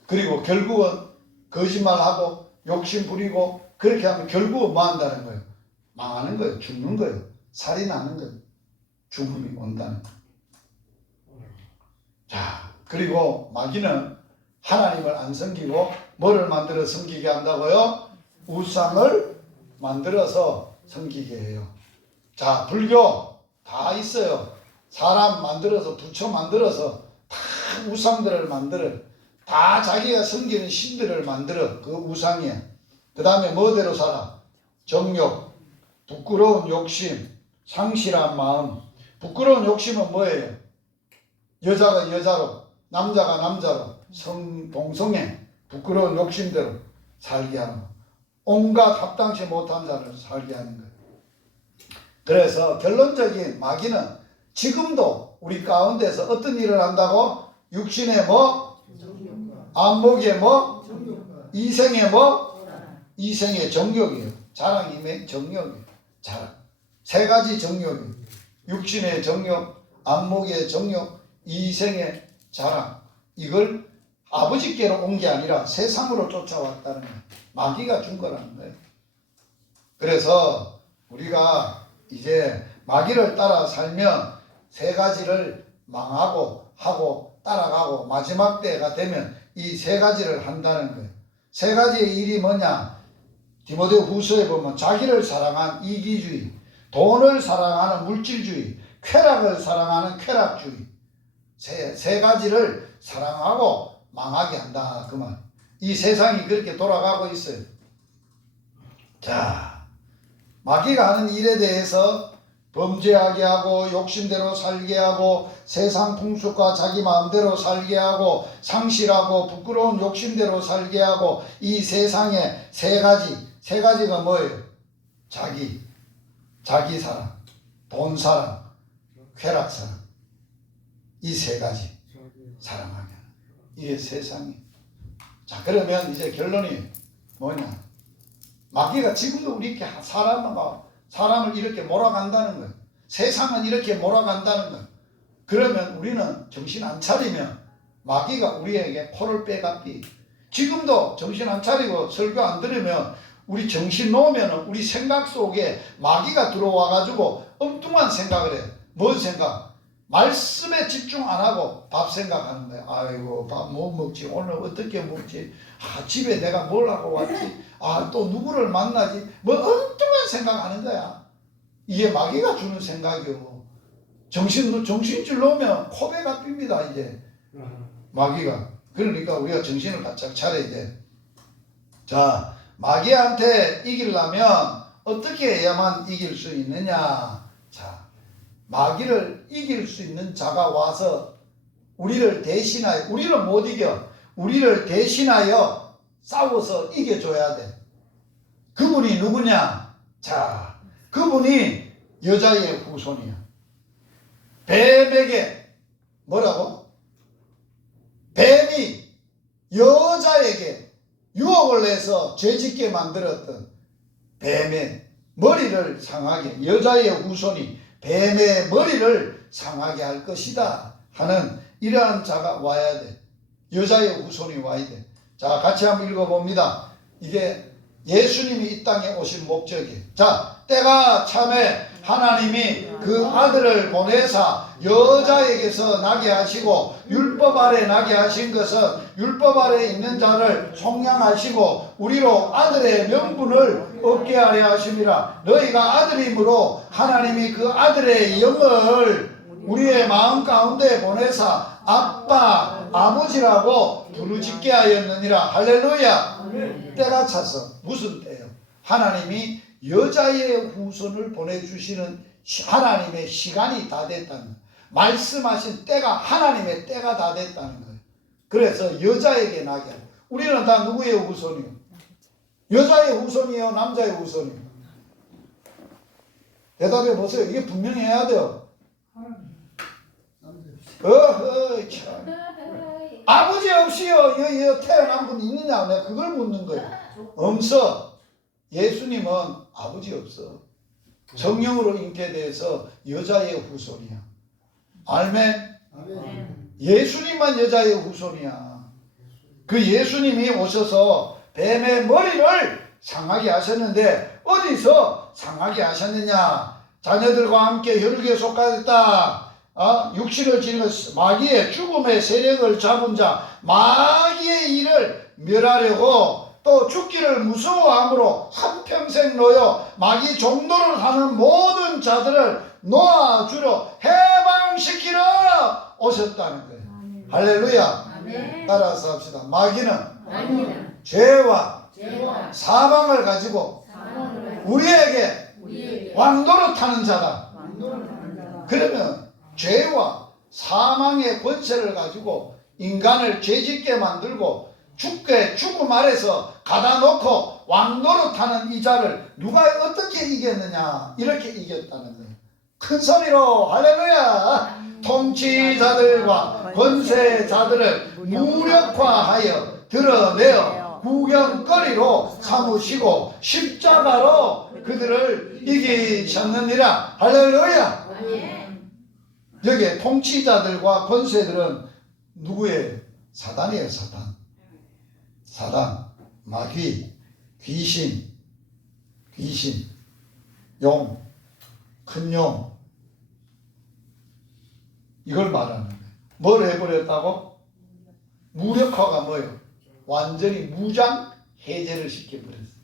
그리고 결국은 거짓말하고 욕심 부리고 그렇게 하면 결국은 뭐 한다는 거예요? 망하는 거예요. 죽는 거예요. 살인하는 거예요. 죽음이 온다는 거예요. 자, 그리고 마귀는 하나님을 안 섬기고 뭐를 만들어 섬기게 한다고요? 우상을 만들어서 섬기게 해요. 자, 불교 다 있어요. 사람 만들어서 부처 만들어서 다 우상들을 만들어. 다 자기가 섬기는 신들을 만들어. 그 우상이야. 그 다음에 뭐대로 살아? 정욕, 부끄러운 욕심, 상실한 마음. 부끄러운 욕심은 뭐예요? 여자가 여자로, 남자가 남자로 동성애, 부끄러운 욕심대로 살게 하는 거. 온갖 합당치 못한 자를 살게 하는 거예요. 그래서 결론적인 마귀는 지금도 우리 가운데서 어떤 일을 한다고? 육신의 뭐? 안목의 뭐? 이생의 뭐? 이생의 정욕이에요. 자랑임의 정욕이에요. 자랑. 세 가지 정욕이에요. 육신의 정욕, 안목의 정욕, 이생의 자랑. 이걸 아버지께로 온 게 아니라 세상으로 쫓아왔다는 거예요. 마귀가 준 거라는 거예요. 그래서 우리가 이제 마귀를 따라 살면 세 가지를 망하고 하고 따라가고 마지막 때가 되면 이 세 가지를 한다는 거예요. 세 가지의 일이 뭐냐? 디모데 후서에 보면 자기를 사랑한 이기주의, 돈을 사랑하는 물질주의, 쾌락을 사랑하는 쾌락주의, 세 가지를 사랑하고 망하게 한다 그 말. 이 세상이 그렇게 돌아가고 있어요. 자, 마귀가 하는 일에 대해서 범죄하게 하고 욕심대로 살게 하고 세상 풍습과 자기 마음대로 살게 하고 상실하고 부끄러운 욕심대로 살게 하고 이 세상에 세 가지가 뭐예요? 자기 사랑, 돈 사랑, 쾌락 사랑. 이 세 가지 사랑하게 하는 이게 세상이. 자, 그러면 이제 결론이 뭐냐? 마귀가 지금도 우리 이렇게 사람을 이렇게 몰아간다는 거예요. 세상은 이렇게 몰아간다는 거예요. 그러면 우리는 정신 안 차리면 마귀가 우리에게 코를 빼갑기. 지금도 정신 안 차리고 설교 안 들으면 우리 정신 놓으면 우리 생각 속에 마귀가 들어와 가지고 엉뚱한 생각을 해요. 뭔 생각? 말씀에 집중 안 하고 밥 생각하는 거예요. 아이고, 밥 뭐 먹지? 오늘 어떻게 먹지? 집에 내가 뭘 하고 왔지? 또 누구를 만나지? 뭐 엉뚱한 생각하는 거야. 이게 마귀가 주는 생각이요. 정신줄 놓으면 코베가 삱니다. 이제 마귀가. 그러니까 우리가 정신을 바짝 차려야 돼. 자, 마귀한테 이기려면 어떻게 해야만 이길 수 있느냐? 자, 마귀를 이길 수 있는 자가 와서 우리를 대신하여, 우리는 못 이겨. 우리를 대신하여 싸워서 이겨줘야 돼. 그분이 누구냐? 자, 그분이 여자의 후손이야. 뱀에게 뭐라고? 뱀이 여자에게 유혹을 해서 죄짓게 만들었던 뱀의 머리를 상하게, 여자의 후손이 뱀의 머리를 상하게 할 것이다 하는 이러한 자가 와야 돼. 여자의 후손이 와야 돼. 자, 같이 한번 읽어봅니다. 이게 예수님이 이 땅에 오신 목적이에요. 자, 때가 참에 하나님이 그 아들을 보내사 여자에게서 나게 하시고 율법 아래 나게 하신 것은 율법 아래 있는 자를 속량하시고 우리로 아들의 명분을 얻게 하려 하심이라. 너희가 아들이므로 하나님이 그 아들의 영을 우리의 마음 가운데 보내사 아빠, 아버지라고 부르짖게 하였느니라. 할렐루야. 때가 차서. 무슨 때요? 하나님이 여자의 후손을 보내주시는 하나님의 시간이 다 됐다는 거예요. 말씀하신 때가, 하나님의 때가 다 됐다는 거예요. 그래서 여자에게 나게 하고. 우리는 다 누구의 후손이요? 여자의 후손이요? 남자의 후손이요? 대답해 보세요. 이게 분명히 해야 돼요. 참. 아버지 없이요 태어난 분 있느냐? 내가 그걸 묻는 거예요. 없어. 예수님은 아버지 없어. 성령으로 잉태돼서 여자의 후손이야. 아멘. 예수님만 여자의 후손이야. 그 예수님이 오셔서 뱀의 머리를 상하게 하셨는데 어디서 상하게 하셨느냐? 자녀들과 함께 혈육에 속하였다. 육신을 지닌 마귀의 죽음의 세력을 잡은 자, 마귀의 일을 멸하려고 또 죽기를 무서워함으로 한평생 놓여 마귀 종도를 하는 모든 자들을 놓아주려 해방시키러 오셨다는 거예요. 아멘. 할렐루야. 아멘. 따라서 합시다. 마귀는 죄와 사망을 가지고 우리에게 왕도를 타는 자다. 그러면 죄와 사망의 권세를 가지고 인간을 죄짓게 만들고 죽음 아래서 가다 놓고 왕노릇하는 이 자를 누가 어떻게 이겼느냐? 이렇게 이겼다는 거예요. 큰 소리로 할렐루야. 통치자들과 권세자들을 무력화하여 드러내어 구경거리로 삼으시고 십자가로 그들을 이기셨느니라. 할렐루야. 여기에 통치자들과 권세들은 누구예요? 사단이에요. 사단, 마귀, 귀신, 용, 큰 용, 이걸 말하는 거예요. 뭘 해버렸다고? 무력화가 뭐예요? 완전히 무장 해제를 시켜버렸어요.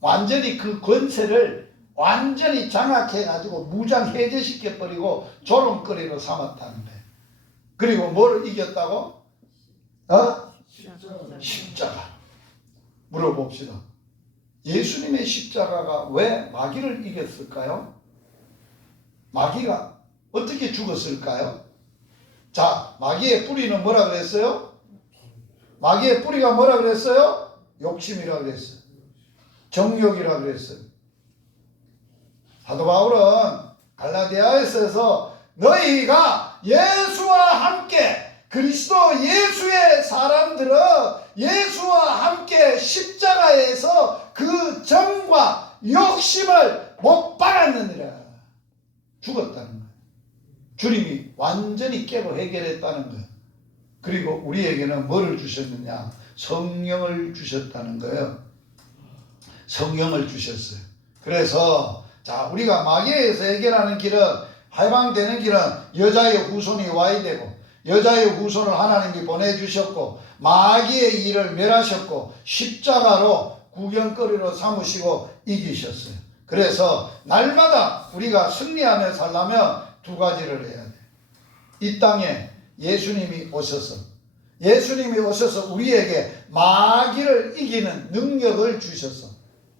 완전히 그 권세를 완전히 장악해가지고 무장 해제시켜버리고 조롱거리로 삼았다는 거예요. 그리고 뭘 이겼다고? 십자가. 물어봅시다. 예수님의 십자가가 왜 마귀를 이겼을까요? 마귀가 어떻게 죽었을까요? 자, 마귀의 뿌리는 뭐라 그랬어요? 마귀의 뿌리가 뭐라 그랬어요? 욕심이라 그랬어요. 정욕이라 그랬어요. 사도 바울은 갈라디아에서 너희가 예수와 함께 그리스도 예수의 사람들은 예수와 함께 십자가에서 그 정과 욕심을 못 박았느니라. 죽었다는 거예요. 주님이 완전히 깨고 해결했다는 거예요. 그리고 우리에게는 뭐를 주셨느냐? 성령을 주셨다는 거예요. 성령을 주셨어요. 그래서 자, 우리가 마귀에서 해결하는 길은, 해방되는 길은 여자의 후손이 와야 되고, 여자의 후손을 하나님이 보내주셨고, 마귀의 일을 멸하셨고, 십자가로 구경거리로 삼으시고 이기셨어요. 그래서 날마다 우리가 승리하며 살려면 두 가지를 해야 돼요. 이 땅에 예수님이 오셔서 우리에게 마귀를 이기는 능력을 주셔서,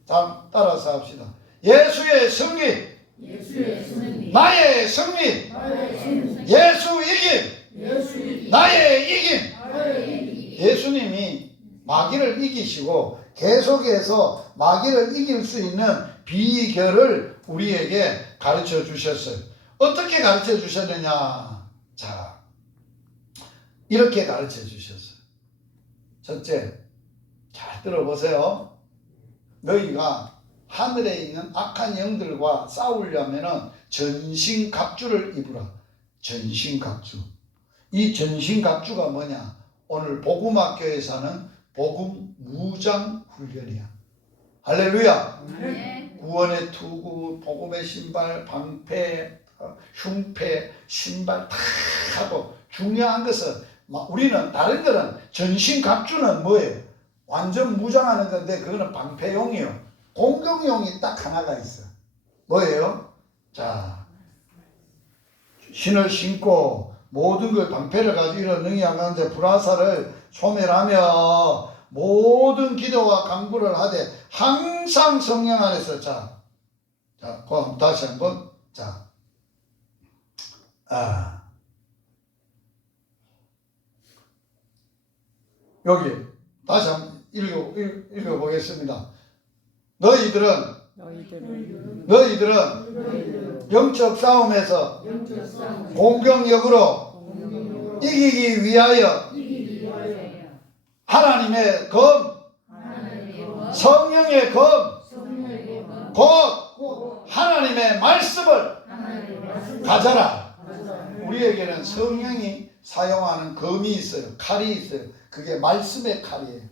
따라서 합시다. 예수의 승리, 나의 승리, 예수 이김, 나의 이김. 예수님이 마귀를 이기시고 계속해서 마귀를 이길 수 있는 비결을 우리에게 가르쳐 주셨어요. 어떻게 가르쳐 주셨느냐? 자, 이렇게 가르쳐 주셨어요. 첫째, 잘 들어보세요. 너희가 하늘에 있는 악한 영들과 싸우려면은 전신갑주를 입으라. 전신갑주. 이 전신갑주가 뭐냐? 오늘 복음학교에서는 복음 무장 훈련이야. 할렐루야. 네. 구원의 투구, 복음의 신발, 방패, 흉패, 신발 다 하고, 중요한 것은 우리는 다른 거는 전신갑주는 뭐예요? 완전 무장하는 건데 그거는 방패용이요. 공격용이 딱 하나가 있어. 뭐예요? 자, 신을 신고 모든 걸 방패를 가지고 이런 능력을 하는데 불화살을 소멸하며 모든 기도와 간구를 하되 항상 성령 안에서 그럼 다시 한번 여기 다시 한번 읽어보겠습니다. 너희들은 영적 싸움에서 공격력으로 이기기 위하여 하나님의 검, 성령의 검, 곧 하나님의 말씀을 가져라. 우리에게는 성령이 사용하는 검이 있어요. 칼이 있어요. 그게 말씀의 칼이에요.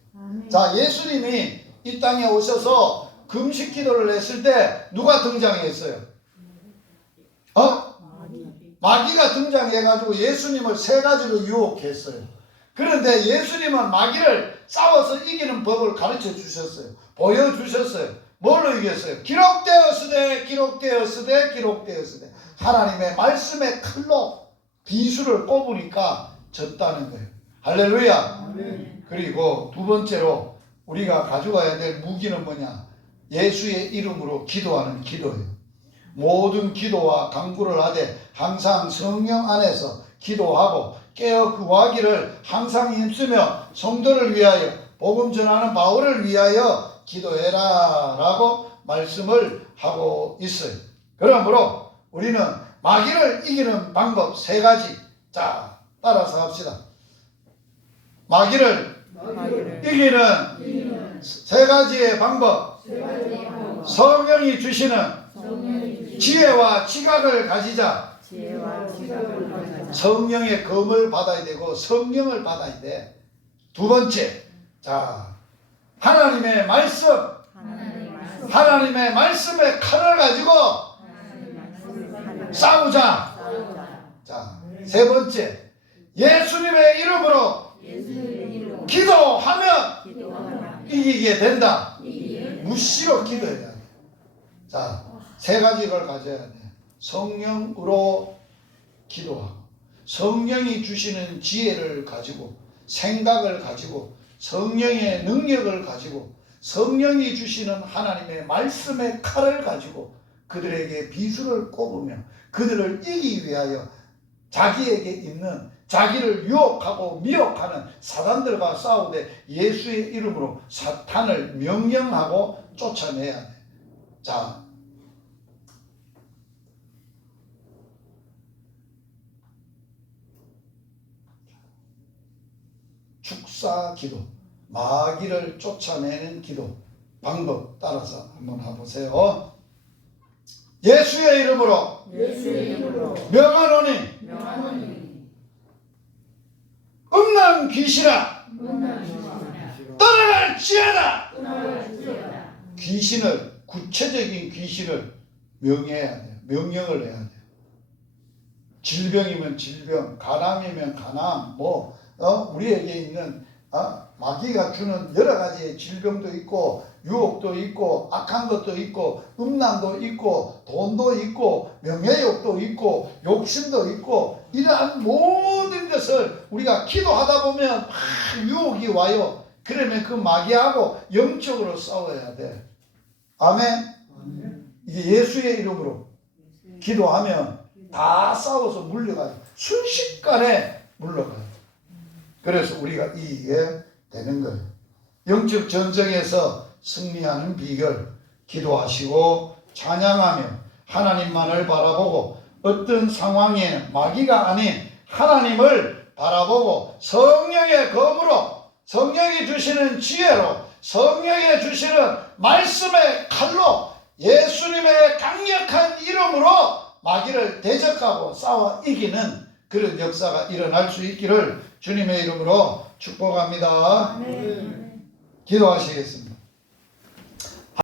자, 예수님이 이 땅에 오셔서 금식 기도를 했을 때 누가 등장했어요? 마귀가 등장해가지고 예수님을 세 가지로 유혹했어요. 그런데 예수님은 마귀를 싸워서 이기는 법을 가르쳐 주셨어요. 보여주셨어요. 뭘로 이겼어요? 기록되었으되 하나님의 말씀의 칼로 비수를 뽑으니까 졌다는 거예요. 할렐루야. 그리고 두 번째로 우리가 가져가야 될 무기는 뭐냐? 예수의 이름으로 기도하는 기도예요. 모든 기도와 간구를 하되 항상 성령 안에서 기도하고 깨어 구하기를 항상 힘쓰며 성도를 위하여 복음 전하는 바울을 위하여 기도해라 라고 말씀을 하고 있어요. 그러므로 우리는 마귀를 이기는 방법 세 가지. 자, 따라서 합시다. 마귀를 이기는 세 가지의 방법. 성령이 주시는 지혜와 지각을 가지자. 성령의 검을 받아야 되고 성령을 받아야 돼. 두 번째, 자, 하나님의 말씀, 하나님의 말씀의 칼을 가지고 싸우자. 자, 세 번째, 예수님의 이름으로 기도하면 이기게 된다. 무시로 기도해야 돼. 자, 세 가지를 가져야 돼. 성령으로 기도하고, 성령이 주시는 지혜를 가지고, 생각을 가지고, 성령의 능력을 가지고, 성령이 주시는 하나님의 말씀의 칼을 가지고 그들에게 비수를 꼽으며 그들을 이기기 위하여 자기에게 있는 자기를 유혹하고 미혹하는 사단들과 싸우되 예수의 이름으로 사탄을 명령하고 쫓아내야 돼. 자, 축사 기도, 마귀를 쫓아내는 기도 방법 따라서 한번 해보세요. 예수의 이름으로 명하노니 음란 귀신아 떠나갈지어다. 귀신을, 구체적인 귀신을 명해야 돼요. 명령을 해야 돼요. 질병이면 질병, 간암이면 간암, 우리에게 있는 마귀가 주는 여러 가지의 질병도 있고 유혹도 있고 악한 것도 있고 음란도 있고 돈도 있고 명예욕도 있고 욕심도 있고 이러한 모든 것을 우리가 기도하다 보면 막 유혹이 와요. 그러면 그 마귀하고 영적으로 싸워야 돼. 아멘. 이게 예수의 이름으로 기도하면 다 싸워서 물려가요. 순식간에 물러가요. 그래서 우리가 이기게 되는 거예요. 영적 전쟁에서 승리하는 비결, 기도하시고 찬양하며 하나님만을 바라보고 어떤 상황에 마귀가 아닌 하나님을 바라보고 성령의 검으로, 성령이 주시는 지혜로, 성령이 주시는 말씀의 칼로 예수님의 강력한 이름으로 마귀를 대적하고 싸워 이기는 그런 역사가 일어날 수 있기를 주님의 이름으로 축복합니다. 아멘. 기도하시겠습니다.